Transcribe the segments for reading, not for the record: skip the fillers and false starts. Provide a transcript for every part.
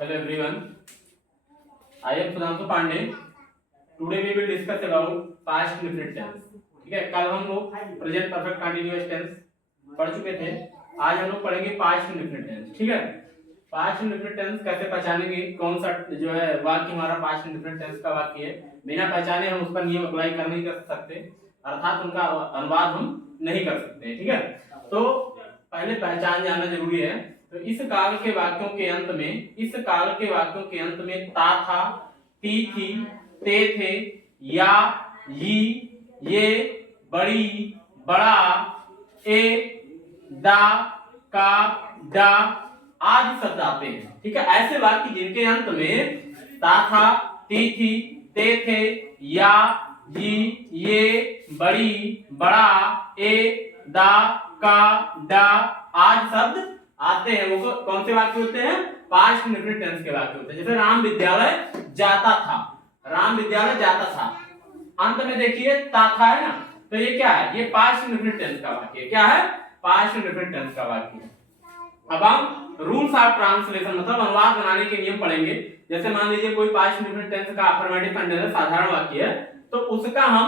Hello everyone, I am Sudhanshu Pandey. Today we will discuss about past indefinite tense. ठीक है, कल हम लोग प्रेजेंट परफेक्ट कंटीन्यूअस टेंस पढ़ चुके थे। आज हम लोग पढ़ेंगे पास्ट इंडेफिनिट टेंस। ठीक है, पास्ट इंडेफिनिट टेंस कैसे पहचानेंगे, कौन सा जो है वाक्य हमारा पास्ट इंडेफिनिट टेंस का वाक्य है, बिना पहचाने हम उस पर नियम अप्लाई कर नहीं कर सकते, अर्थात उनका अनुवाद हम नहीं कर सकते। ठीक है, तो पहले पहचान जानना जरूरी है। तो इस काल के वाक्यों के अंत में ता था, ती थी, ते थे, या, यी, ये, बड़ी, बड़ा, ए, दा, का, डा आदि शब्द आते हैं। ठीक है, ऐसे वाक्य जिनके अंत में ता था, ती थी, ते थे, या, यी, ये, बड़ी, बड़ा, ए, दा, का, डा आदि शब्द आते हैं। वो कौन से वाक्य होते हैं? पास्ट इंडेफिनिट टेंस के वाक्य होते हैं। जैसे राम विद्यालय जाता था, राम विद्यालय जाता था, अंत में देखिए ता था है ना, तो ये क्या है? ये पास्ट इंडेफिनिट टेंस का वाक्य है। क्या है? पास्ट इंडेफिनिट टेंस का वाक्य है। अब हम रूल्स ऑफ ट्रांसलेशन मतलब अनुवाद बनाने के नियम पढ़ेंगे। जैसे मान लीजिए कोई पास्ट इंडेफिनिट टेंस का अफर्मेटिव कंडीशनल साधारण वाक्य है, तो उसका हम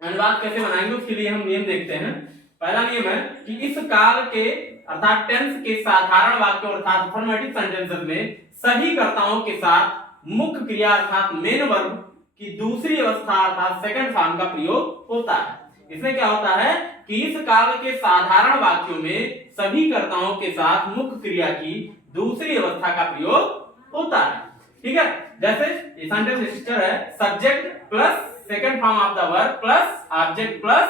अनुवाद कैसे बनाएंगे उसके लिए हम नियम देखते हैं। पहला नियम है कि इस काल के अर्थात टेंस के साधारण वाक्यों अर्थात अफर्मेटिव सेंटेंसेस में सभी कर्ताओं के साथ मुख्य क्रिया अर्थात मेन वर्ब की दूसरी अवस्था अर्थात सेकंड फॉर्म का प्रयोग होता है। इसमें क्या होता है कि इस काल के साधारण वाक्यों में सभी कर्ताओं के साथ मुख्य क्रिया की दूसरी अवस्था का प्रयोग होता है। ठीक है, जैसे ये सेंटेंस स्ट्रक्चर है, subject plus second form of the verb plus object plus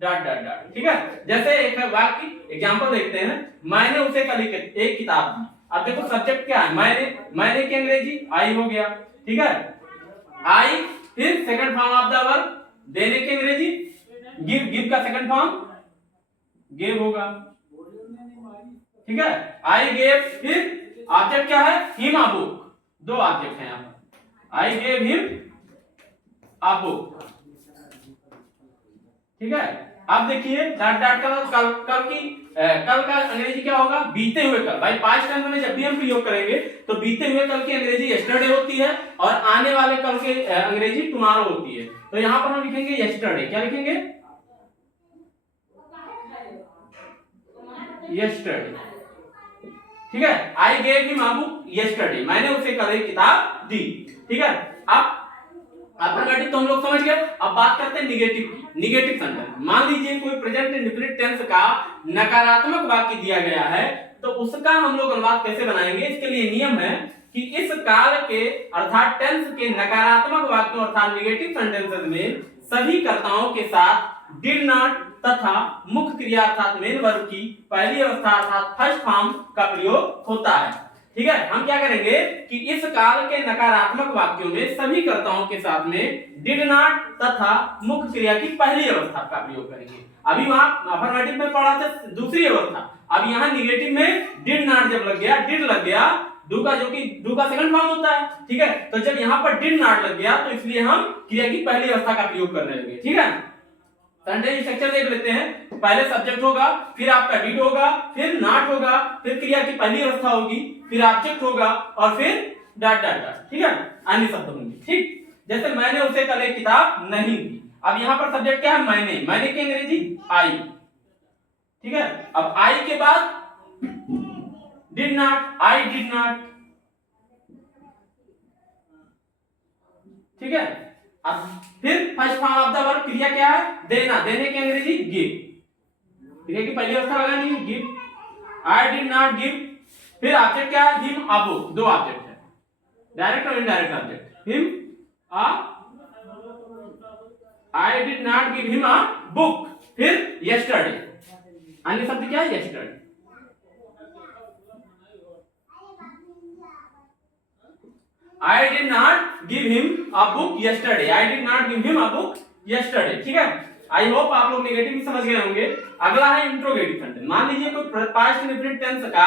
dot dot dot. ठीक है, जैसे एक वाक्य एग्जांपल देखते हैं, मैंने उसे कल एक किताब दी। अब देखो सब्जेक्ट क्या है? मैंने की अंग्रेजी आई हो गया। ठीक है, आई, फिर second form of the verb देने की अंग्रेजी गिव का सेकंड फॉर्म गिव होगा। ठीक है, आई गेव, फिर ऑब्जेक्ट क्या है? Him a book. दो ऑब्जेक्ट हैं यहां पर, I gave him a book. ठीक है, अब देखिए डॉट डॉट कल का अंग्रेजी क्या होगा? बीते हुए कल। भाई पास्ट टेंस में जब भी हम प्रयोग करेंगे तो बीते हुए कल की अंग्रेजी यस्टरडे होती है और आने वाले कल के अंग्रेजी टुमारो होती है। तो यहां पर हम लिखेंगे यस्टरडे। क्या लिखेंगे? यस्टरडे। ठीक है, I gave him a book yesterday, मैंने उसे कल एक किताब दी। ठीक है, अब अफर्मेटिव तो हम लोग समझ गए। अब बात करते हैं निगेटिव की। निगेटिव सेंटेंस, मान लीजिए कोई प्रेजेंट इंडेफिनिट टेंस का नकारात्मक वाक्य दिया गया है, तो उसका हम लोग अनुवाद कैसे बनाएंगे? इसके लिए नियम है कि इस काल के अर्थात टेंस के नकारात्मक वाक्यों अर्थात नेगेटिव सेंटेंसेस में सभी कर्ताओं के साथ डिड नॉट तथा मुख्य क्रिया अर्थात मेन वर्ब की पहली अवस्था अर्थात फर्स्ट फॉर्म का प्रयोग होता है। ठीक है, हम क्या करेंगे कि इस काल के नकारात्मक वाक्यों में सभी कर्ताओं के साथ में डिड नॉट तथा मुख्य क्रिया की पहली अवस्था का प्रयोग करेंगे। अभी वहां अफर्मेटिव में पढ़ा था दूसरी अवस्था, अब यहाँ निगेटिव में डिड नॉट जब लग गया, डिड लग गया, डू का जो कि डू का सेकंड फॉर्म होता है। ठीक है, तो जब यहाँ पर डिड नॉट लग गया तो इसलिए हम क्रिया की पहली अवस्था का प्रयोग करने लगे। ठीक है, सेंटेंस स्ट्रक्चर देख लेते हैं। पहले सब्जेक्ट होगा, फिर आपका डिड होगा, फिर नॉट होगा, फिर क्रिया की पहली अवस्था होगी, फिर ऑब्जेक्ट होगा और फिर डॉट डॉट डॉट। ठीक है, अन्य शब्द होंगे। ठीक, जैसे मैंने उसे कल एक किताब नहीं दी। अब यहाँ पर सब्जेक्ट क्या है? मैंने की अंग्रेजी आई। ठीक है, अब आई के बाद did not, I did not. ठीक है, अब फिर first form of the verb क्रिया क्या है? देना, देने की अंग्रेजी गिव। क्रिया की पहली अवस्था लगानी है give, I did not give, फिर ऑब्जेक्ट क्या है? Him a book. दो ऑब्जेक्ट है, डायरेक्ट और indirect object. Him a, I did not give him a book, फिर यस्टरडे। अन्य शब्द क्या है? Yesterday. I did not give him a book yesterday. I did not give him a book yesterday. ठीक है, I hope आप लोग negative भी समझ गए होंगे। अगला है इंट्रोगेटिव सेंटेंस। मान लीजिए कोई पास्ट इंडेफिनिट टेंस का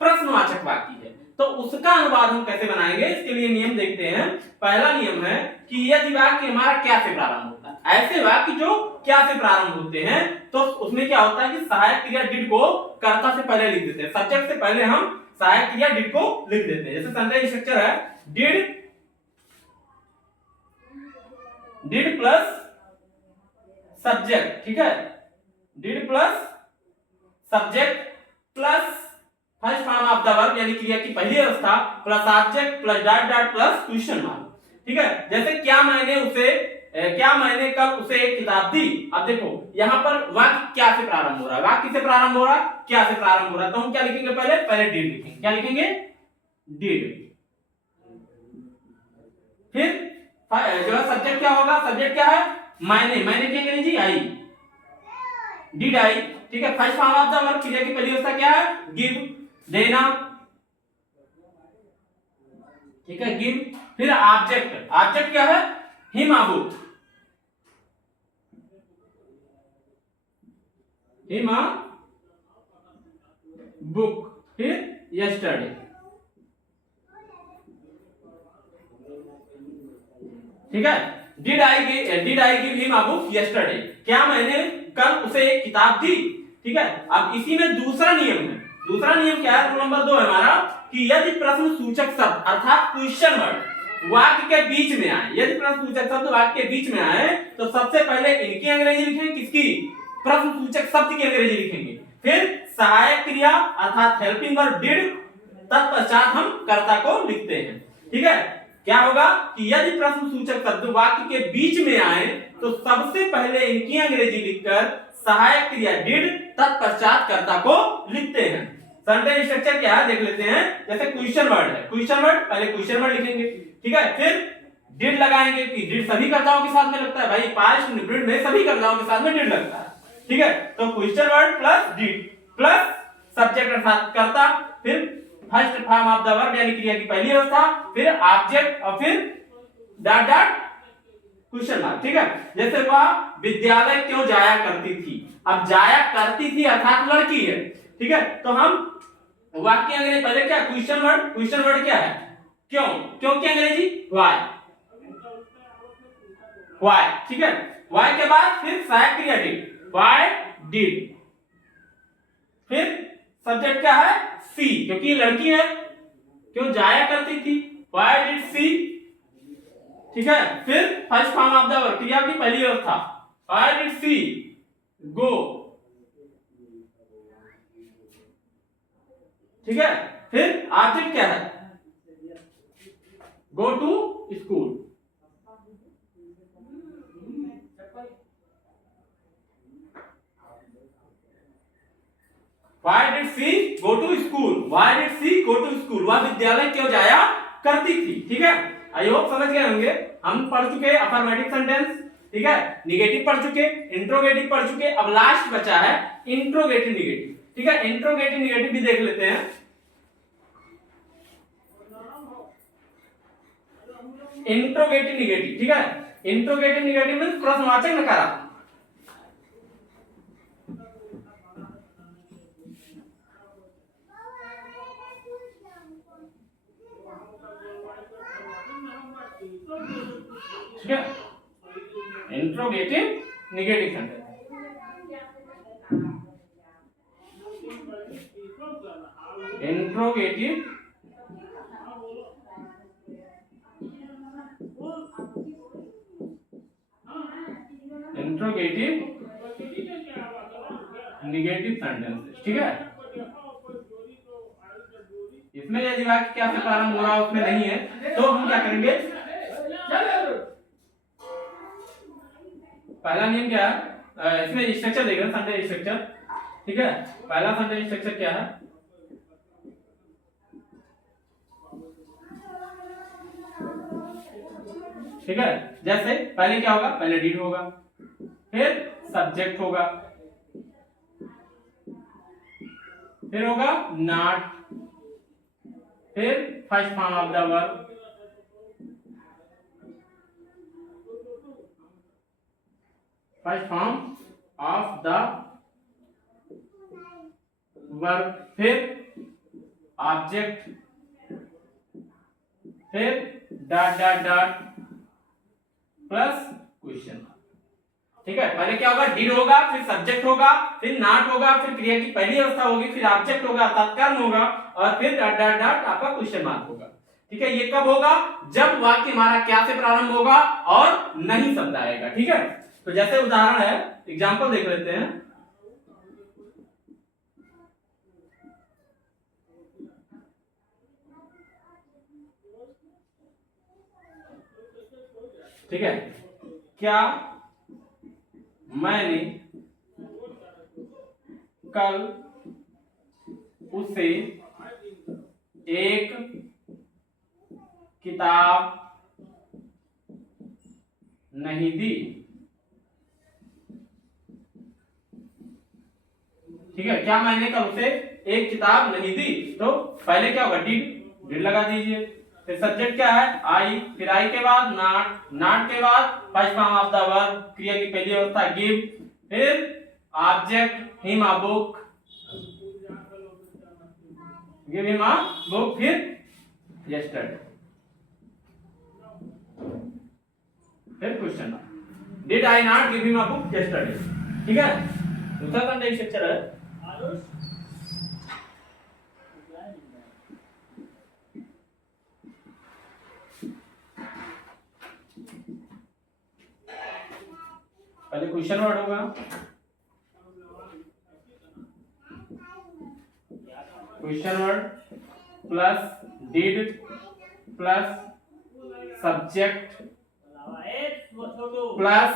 प्रश्नवाचक वाक्य है, तो उसका अनुवाद हम कैसे बनाएंगे? इसके लिए नियम देखते हैं। पहला नियम है कि यदि वाक्य हमारा क्या से प्रारंभ होता है, ऐसे वाक्य जो क्या से प्रारंभ होते हैं, तो उसमें क्या होता है कि सहायक क्रिया डिड को कर्ता से पहले लिख देते हैं। सब्जेक्ट से पहले हम सहायक क्रिया डिड को लिख देते हैं। जैसे सेंटेंस स्ट्रक्चर है डिड प्लस सब्जेक्ट, ठीक है, did plus subject plus first form of the verb यानी क्रिया की पहली अवस्था plus object plus dot dot plus question mark, ठीक है। जैसे क्या मैंने कल उसे एक किताब दी। अब देखो यहां पर वाक्य क्या से प्रारंभ हो रहा है, वाक्य से प्रारंभ हो रहा है, क्या से प्रारंभ हो रहा है, तो हम क्या लिखेंगे, पहले डिड लिखेंगे। क्या लिखेंगे, डिड। फिर जो है सब्जेक्ट क्या होगा, सब्जेक्ट क्या है, मैंने की अंग्रेजी आई, डिड आई, ठीक है। First form of the verb क्रिया की पहली अवस्था क्या है, गिव, देना, ठीक है, गिव। फिर ऑब्जेक्ट क्या है, him a book, him a book. फिर यस्टरडे, ठीक है, did I give him a book yesterday, क्या मैंने कल उसे एक किताब दी, ठीक है। अब इसी में दूसरा नियम है, दूसरा नियम क्या है, रूल नंबर 2 है हमारा कि यदि प्रश्न सूचक शब्द अर्थात क्वेश्चन वर्ड वाक्य के बीच में आए, यदि प्रश्न सूचक शब्द वाक्य के बीच में आए तो सबसे पहले इनकी अंग्रेजी लिखेंगे, किसकी, प्रश्न सूचक शब्द की अंग्रेजी लिखेंगे। फिर सहायक क्रिया अर्थात हेल्पिंग वर्ब डिड, तत्पश्चात हम कर्ता को लिखते हैं, ठीक है। क्या होगा कि यदि प्रश्न सूचक शब्द वाक्य के बीच में आए तो सबसे पहले इनकी अंग्रेजी लिखकर सहायक क्रिया डिड, तत्पश्चात कर्ता को लिखते हैं। सेंटेंस स्ट्रक्चर क्या है देख लेते हैं। जैसे क्वेश्चन वर्ड है, क्वेश्चन वर्ड पहले क्वेश्चन वर्ड लिखेंगे, ठीक है। फिर डिड लगाएंगे कि डिड सभी कर्ताओं के साथ में लगता है, भाई पास्ट इंडेफिनिट में सभी कर्ताओं के साथ में डिड लगता है, ठीक है। तो question word plus did plus subject अर्थात कर्ता, फिर first form of the verb यानी क्रिया की पहली अवस्था, फिर ऑब्जेक्ट और फिर डॉट डॉट क्वेश्चन मार्क, ठीक है। जैसे वह विद्यालय क्यों जाया करती थी, अब जाया करती थी अर्थात लड़की है, ठीक है। तो हम वाक्य अंग्रेजी पहले क्या, क्वेश्चन वर्ड क्या है, क्यों की अंग्रेजी व्हाई, ठीक है। व्हाई के बाद फिर सहायक क्रिया डिड, व्हाई डिड। फिर सब्जेक्ट क्या है, सी, क्योंकि ये लड़की है, क्यों जाया करती थी, व्हाई डिड सी, ठीक है। फिर first form of the verb क्रिया की पहली अवस्था, व्हाई डिड सी गो, ठीक है। फिर ऑब्जेक्ट क्या है, go to school, Why did she go to school? Why did she go to school? वह विद्यालय क्यों जाया करती थी, ठीक है। आई होप समझ गए होंगे। हम पढ़ चुके अफर्मेटिव सेंटेंस, ठीक है, निगेटिव पढ़ चुके, इंट्रोगेटिव पढ़ चुके, अब लास्ट बचा है इंट्रोगेटिव निगेटिव, ठीक है। इंट्रोगेटिव निगेटिव भी देख लेते हैं। इंट्रोगेटिव निगेटिव, ठीक है, इंट्रोगेटिव निगेटिव मींस प्रश्नवाचक नकारात्मक, ठीक है। Interrogative negative sentence, interrogative negative sentence, ठीक है। इसमें यदि वाक्य क्या से प्रारंभ हो रहा है उसमें नहीं है तो हम क्या करेंगे, पहला नियम क्या है, इसमें स्ट्रक्चर देख रहे हैं, सेंटेंस स्ट्रक्चर, ठीक है। पहला सेंटेंस स्ट्रक्चर क्या है, ठीक है। जैसे पहले क्या होगा, पहले डिड होगा, फिर सब्जेक्ट होगा, फिर होगा नॉट, फिर first form of the verb, first form of the verb, फिर ऑब्जेक्ट, फिर dot dot dot plus question. ठीक है, पहले क्या होगा, डिड होगा, फिर सब्जेक्ट होगा, फिर नॉट होगा, फिर क्रिया की पहली अवस्था होगी, फिर ऑब्जेक्ट होगा अर्थात कर्म होगा, और फिर डॉट डॉट डॉट आपका क्वेश्चन मार्क होगा। ठीक है, ये कब होगा, जब वाक्य हमारा क्या से प्रारंभ होगा और नहीं शब्द आएगा। ठीक है, तो जैसे उदाहरण है, एग्जांपल देख लेते हैं। ठीक है, क्या मैंने कल उसे एक किताब नहीं दी। ठीक है, क्या मैंने कल उसे एक किताब नहीं दी, तो पहले क्या होगा, डिड लगा दीजिए, फिर सब्जेक्ट क्या है, आई, फिर आई के बाद नॉट, नॉट के बाद first form of the verb, क्रिया की पहली अवस्था गिव, फिर object him a book, give him a book, फिर यस्टरडे, फिर question, did I not give him a book yesterday. ठीक है, दूसरा कंटेक्स्ट स्ट्रक्चर है। पहले क्वेश्चन वर्ड होगा, question word plus did plus subject plus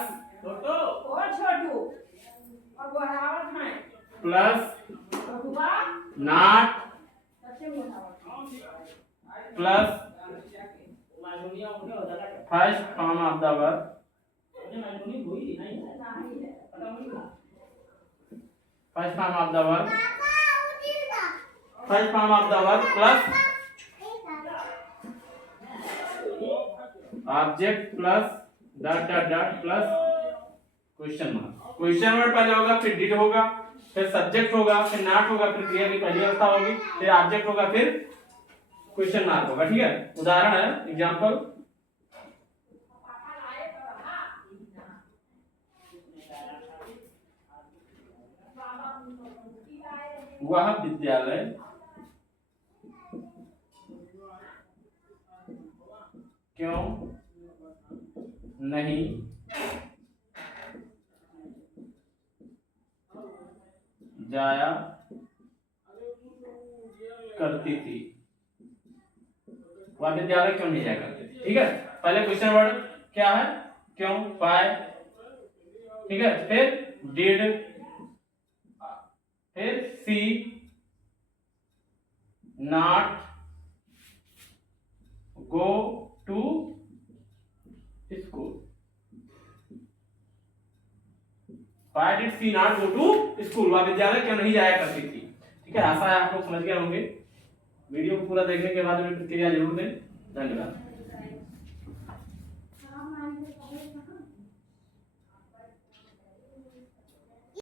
plus not plus first form of the verb, first form of the verb, first form of the verb plus object plus dot dot dot plus question mark. Question word पहले होगा, फिर did होगा, फिर subject होगा, फिर not होगा, फिर क्रिया की पहली अवस्था होगी, फिर ऑब्जेक्ट होगा, फिर क्वेश्चन मार्क होगा। ठीक है, उदाहरण है, एग्जांपल, वह विद्यालय क्यों नहीं जाया करती थी, वह विद्यालय क्यों नहीं जाया करती थी। ठीक है, पहले क्वेश्चन वर्ड क्या है, क्यों, व्हाई, ठीक है, फिर डिड, फिर she not go to school, why did she not go to school, वह विद्यालय क्यों नहीं जाया करती थी। ठीक है, आशा है आप लोग समझ गए होंगे। वीडियो को पूरा देखने के बाद में प्रतिक्रिया जरूर दें। धन्यवाद।